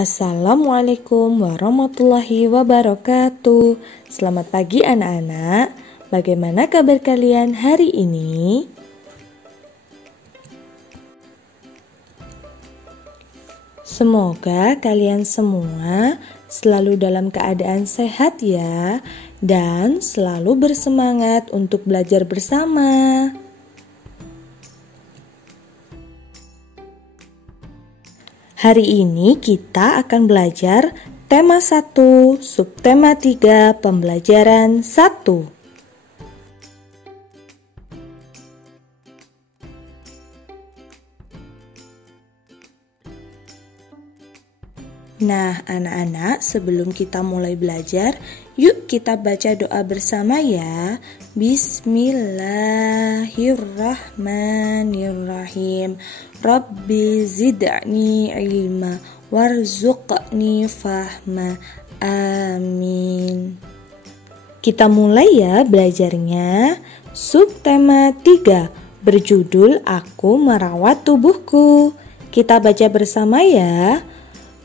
Assalamualaikum warahmatullahi wabarakatuh. Selamat pagi anak-anak. Bagaimana kabar kalian hari ini? Semoga kalian semua selalu dalam keadaan sehat ya, dan selalu bersemangat untuk belajar bersama. Hari ini kita akan belajar tema 1, subtema 3, pembelajaran 1. Nah, anak-anak, sebelum kita mulai belajar, yuk kita baca doa bersama ya. Bismillahirrahmanirrahim. Rabbi zid'ni ilma warzuqni fahma. Amin. Kita mulai ya belajarnya. Subtema 3 berjudul Aku Merawat Tubuhku. Kita baca bersama ya.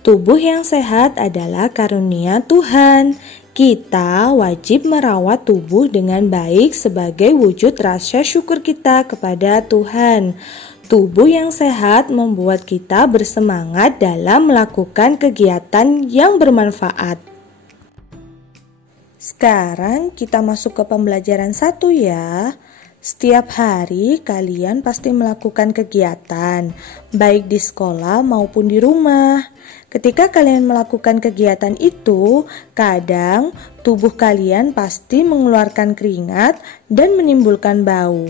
Tubuh yang sehat adalah karunia Tuhan. Kita wajib merawat tubuh dengan baik sebagai wujud rasa syukur kita kepada Tuhan. Tubuh yang sehat membuat kita bersemangat dalam melakukan kegiatan yang bermanfaat. Sekarang kita masuk ke pembelajaran 1 ya. Setiap hari kalian pasti melakukan kegiatan, baik di sekolah maupun di rumah. Ketika kalian melakukan kegiatan itu, kadang tubuh kalian pasti mengeluarkan keringat dan menimbulkan bau.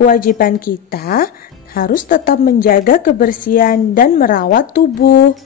Kewajiban kita harus tetap menjaga kebersihan dan merawat tubuh.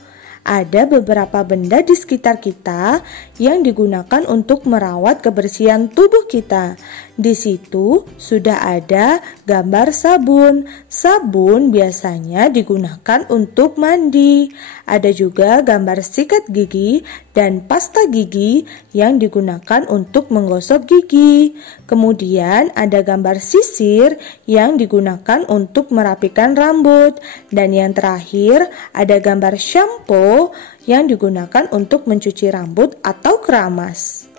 Ada beberapa benda di sekitar kita yang digunakan untuk merawat kebersihan tubuh kita. Di situ sudah ada gambar sabun. Sabun biasanya digunakan untuk mandi. Ada juga gambar sikat gigi dan pasta gigi yang digunakan untuk menggosok gigi. Kemudian ada gambar sisir yang digunakan untuk merapikan rambut. Dan yang terakhir ada gambar shampoo yang digunakan untuk mencuci rambut atau keramas.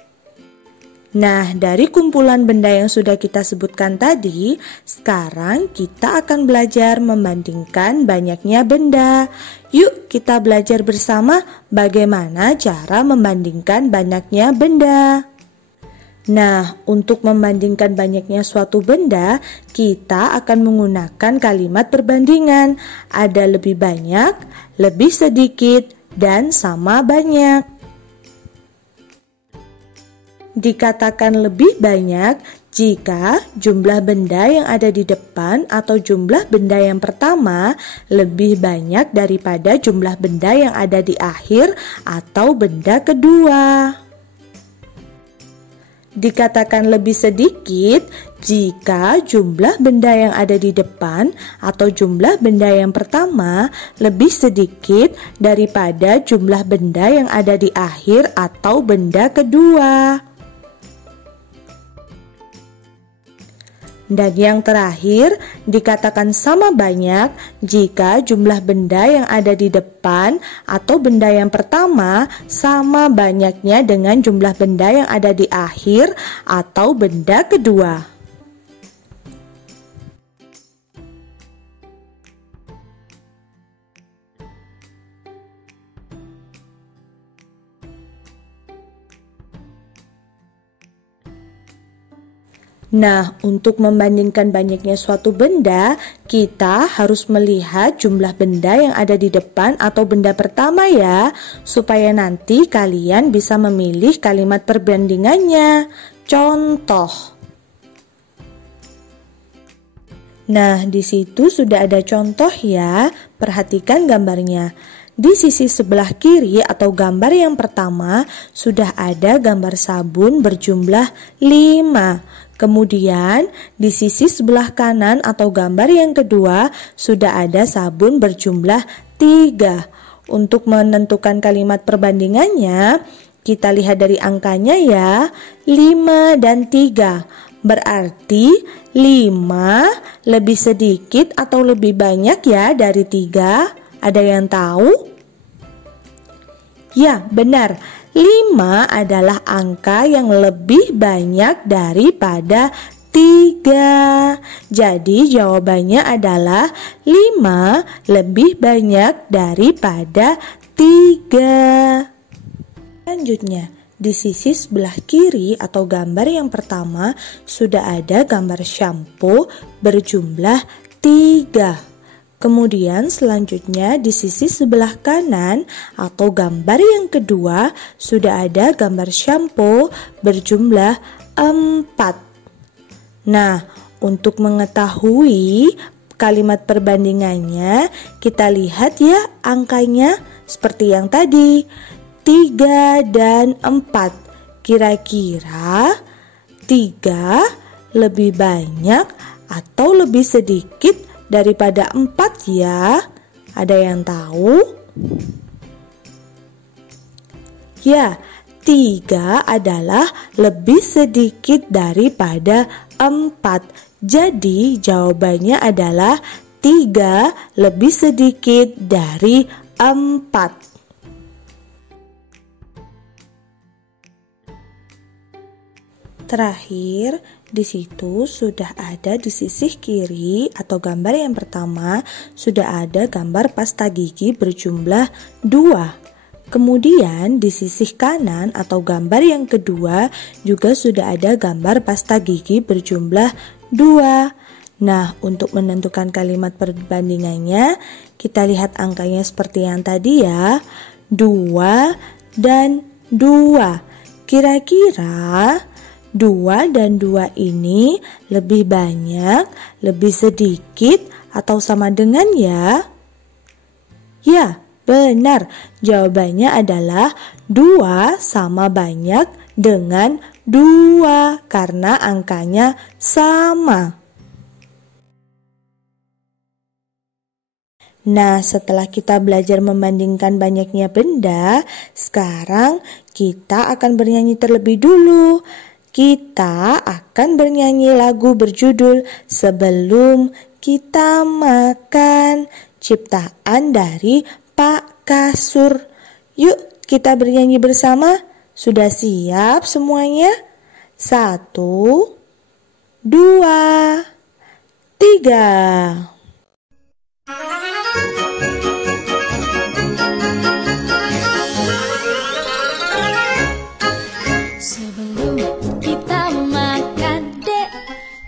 Nah, dari kumpulan benda yang sudah kita sebutkan tadi, sekarang kita akan belajar membandingkan banyaknya benda. Yuk kita belajar bersama bagaimana cara membandingkan banyaknya benda. Nah, untuk membandingkan banyaknya suatu benda, kita akan menggunakan kalimat perbandingan. Ada lebih banyak, lebih sedikit, dan sama banyak. Dikatakan lebih banyak jika jumlah benda yang ada di depan atau jumlah benda yang pertama lebih banyak daripada jumlah benda yang ada di akhir atau benda kedua. Dikatakan lebih sedikit jika jumlah benda yang ada di depan atau jumlah benda yang pertama lebih sedikit daripada jumlah benda yang ada di akhir atau benda kedua. Dan yang terakhir, dikatakan sama banyak jika jumlah benda yang ada di depan atau benda yang pertama sama banyaknya dengan jumlah benda yang ada di akhir atau benda kedua. Nah, untuk membandingkan banyaknya suatu benda, kita harus melihat jumlah benda yang ada di depan atau benda pertama ya, supaya nanti kalian bisa memilih kalimat perbandingannya. Contoh. Nah, di situ sudah ada contoh ya, perhatikan gambarnya. Di sisi sebelah kiri atau gambar yang pertama sudah ada gambar sabun berjumlah 5. Kemudian di sisi sebelah kanan atau gambar yang kedua sudah ada sabun berjumlah 3. Untuk menentukan kalimat perbandingannya, kita lihat dari angkanya ya, 5 dan 3. Berarti 5 lebih sedikit atau lebih banyak ya dari 3? Ada yang tahu? Ya, benar. 5 adalah angka yang lebih banyak daripada 3. Jadi jawabannya adalah 5 lebih banyak daripada 3. Selanjutnya, di sisi sebelah kiri atau gambar yang pertama sudah ada gambar shampoo berjumlah 3. Kemudian selanjutnya di sisi sebelah kanan atau gambar yang kedua sudah ada gambar shampoo berjumlah 4. Nah, untuk mengetahui kalimat perbandingannya, kita lihat ya angkanya seperti yang tadi, 3 dan 4. Kira-kira 3 lebih banyak atau lebih sedikit daripada 4 ya? Ada yang tahu? Ya, 3 adalah lebih sedikit daripada 4. Jadi jawabannya adalah 3 lebih sedikit dari 4. Terakhir, di situ sudah ada di sisi kiri atau gambar yang pertama sudah ada gambar pasta gigi berjumlah 2. Kemudian di sisi kanan atau gambar yang kedua juga sudah ada gambar pasta gigi berjumlah 2. Nah, untuk menentukan kalimat perbandingannya, kita lihat angkanya seperti yang tadi ya, 2 dan 2. Kira-kira 2 dan 2 ini lebih banyak, lebih sedikit, atau sama dengan ya? Ya, benar. Jawabannya adalah 2 sama banyak dengan 2 karena angkanya sama. Nah, setelah kita belajar membandingkan banyaknya benda, sekarang kita akan bernyanyi terlebih dulu. Kita akan bernyanyi lagu berjudul Sebelum Kita Makan, ciptaan dari Pak Kasur. Yuk kita bernyanyi bersama. Sudah siap semuanya? 1, 2, 3.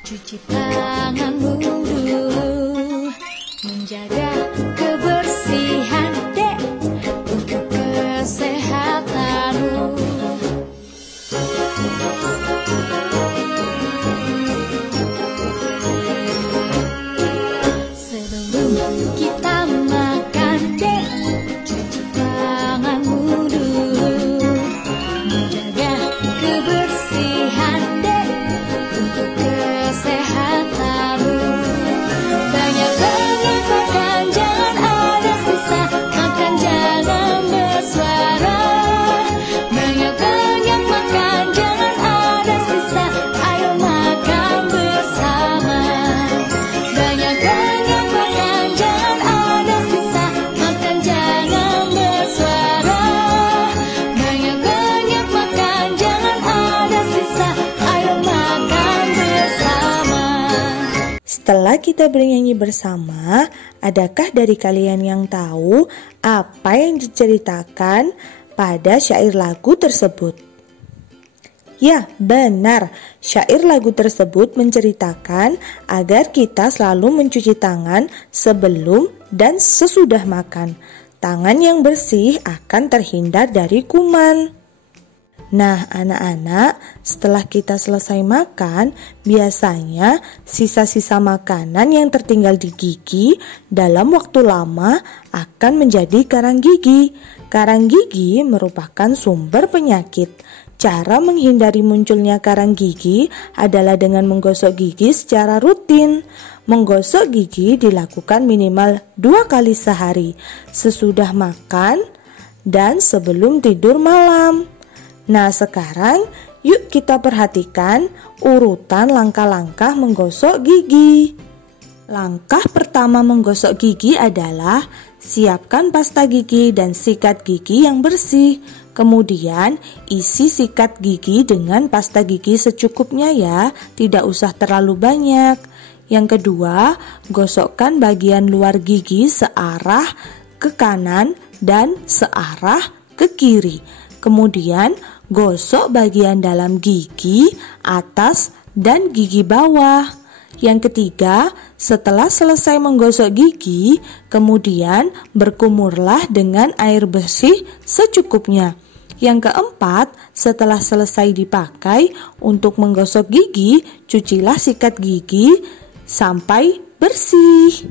Cuci tanganmu dulu, menjaga kebersihan dek, untuk kesehatanmu. Sebelum kita makan dek, cuci tanganmu dulu, menjaga kebersihan dek, untuk kesehatanmu. Banyak-banyak makan, jangan ada sisa. Makan jangan bersuara. Banyak-banyak makan, jangan ada sisa. Ayo makan bersama. Banyak-banyak makan, jangan ada sisa. Makan jangan bersuara. Banyak-banyak makan, jangan ada sisa. Ayo makan bersama. Setelah kita bernyanyi bersama, adakah dari kalian yang tahu apa yang diceritakan pada syair lagu tersebut? Ya, benar. Syair lagu tersebut menceritakan agar kita selalu mencuci tangan sebelum dan sesudah makan. Tangan yang bersih akan terhindar dari kuman. Nah, anak-anak, setelah kita selesai makan, biasanya sisa-sisa makanan yang tertinggal di gigi dalam waktu lama akan menjadi karang gigi. Karang gigi merupakan sumber penyakit. Cara menghindari munculnya karang gigi adalah dengan menggosok gigi secara rutin. Menggosok gigi dilakukan minimal 2 kali sehari, sesudah makan dan sebelum tidur malam. Nah, sekarang yuk kita perhatikan urutan langkah-langkah menggosok gigi. Langkah pertama menggosok gigi adalah Siapkan pasta gigi dan sikat gigi yang bersih. Kemudian isi sikat gigi dengan pasta gigi secukupnya ya, tidak usah terlalu banyak. Yang kedua, gosokkan bagian luar gigi searah ke kanan dan searah ke kiri. Kemudian gosok bagian dalam gigi atas dan gigi bawah. Yang ketiga, setelah selesai menggosok gigi, kemudian berkumurlah dengan air bersih secukupnya. Yang keempat, setelah selesai dipakai untuk menggosok gigi, cucilah sikat gigi sampai bersih.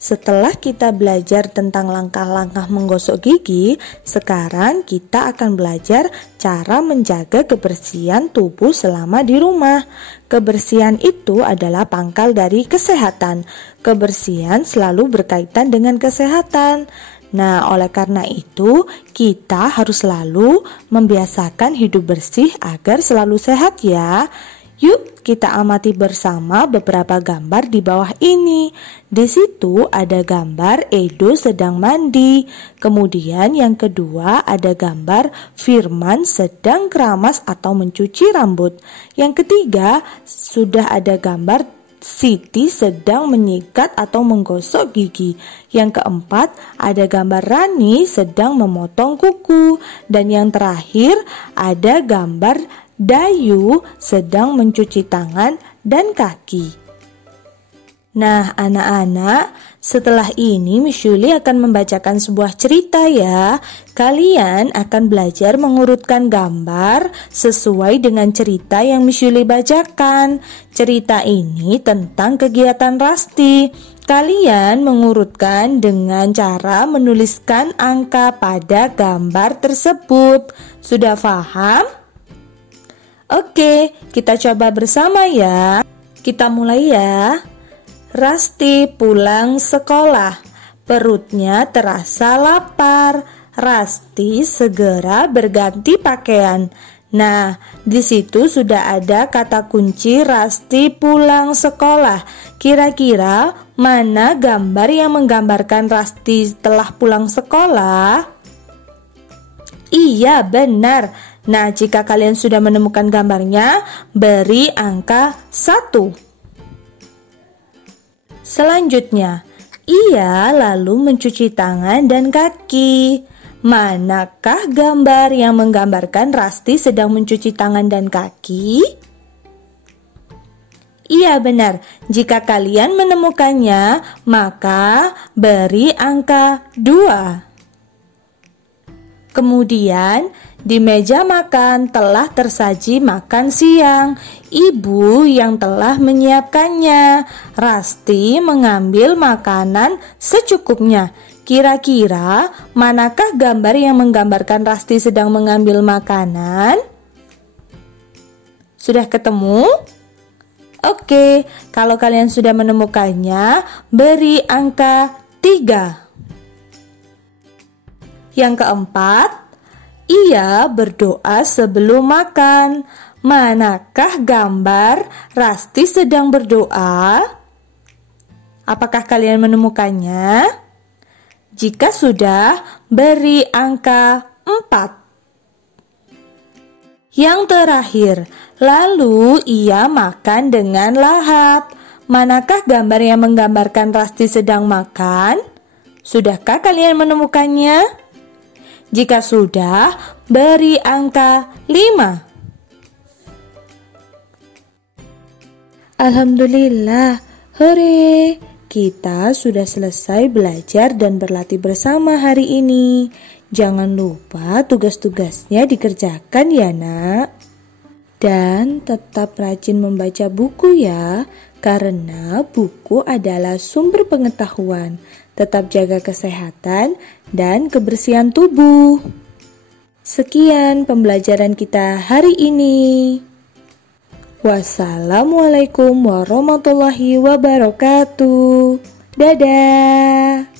Setelah kita belajar tentang langkah-langkah menggosok gigi, sekarang kita akan belajar cara menjaga kebersihan tubuh selama di rumah. Kebersihan itu adalah pangkal dari kesehatan. Kebersihan selalu berkaitan dengan kesehatan. Nah, oleh karena itu, kita harus selalu membiasakan hidup bersih agar selalu sehat ya. Yuk kita amati bersama beberapa gambar di bawah ini. Di situ ada gambar Edo sedang mandi. Kemudian yang kedua ada gambar Firman sedang keramas atau mencuci rambut. Yang ketiga sudah ada gambar Siti sedang menyikat atau menggosok gigi. Yang keempat ada gambar Rani sedang memotong kuku. Dan yang terakhir ada gambar Dayu sedang mencuci tangan dan kaki. Nah anak-anak, setelah ini Miss Yuli akan membacakan sebuah cerita ya. Kalian akan belajar mengurutkan gambar sesuai dengan cerita yang Miss Yuli bacakan. Cerita ini tentang kegiatan Rasti. Kalian mengurutkan dengan cara menuliskan angka pada gambar tersebut. Sudah paham? Oke, kita coba bersama ya. Kita mulai ya. Rasti pulang sekolah. Perutnya terasa lapar. Rasti segera berganti pakaian. Nah, di situ sudah ada kata kunci Rasti pulang sekolah. Kira-kira mana gambar yang menggambarkan Rasti setelah pulang sekolah? Iya, benar. Nah, jika kalian sudah menemukan gambarnya, beri angka 1. Selanjutnya, ia lalu mencuci tangan dan kaki. Manakah gambar yang menggambarkan Rasti sedang mencuci tangan dan kaki? Iya benar, jika kalian menemukannya, maka beri angka 2. Kemudian, di meja makan telah tersaji makan siang. Ibu yang telah menyiapkannya. Rasti mengambil makanan secukupnya. Kira-kira manakah gambar yang menggambarkan Rasti sedang mengambil makanan? Sudah ketemu? Oke, kalau kalian sudah menemukannya, beri angka 3. Yang keempat, ia berdoa sebelum makan. Manakah gambar Rasti sedang berdoa? Apakah kalian menemukannya? Jika sudah, beri angka 4. Yang terakhir, lalu ia makan dengan lahap. Manakah gambar yang menggambarkan Rasti sedang makan? Sudahkah kalian menemukannya? Jika sudah, beri angka 5. Alhamdulillah, hore! Kita sudah selesai belajar dan berlatih bersama hari ini. Jangan lupa tugas-tugasnya dikerjakan ya nak. Dan tetap rajin membaca buku ya, karena buku adalah sumber pengetahuan. Tetap jaga kesehatan dan kebersihan tubuh. Sekian pembelajaran kita hari ini. Wassalamualaikum warahmatullahi wabarakatuh. Dadah.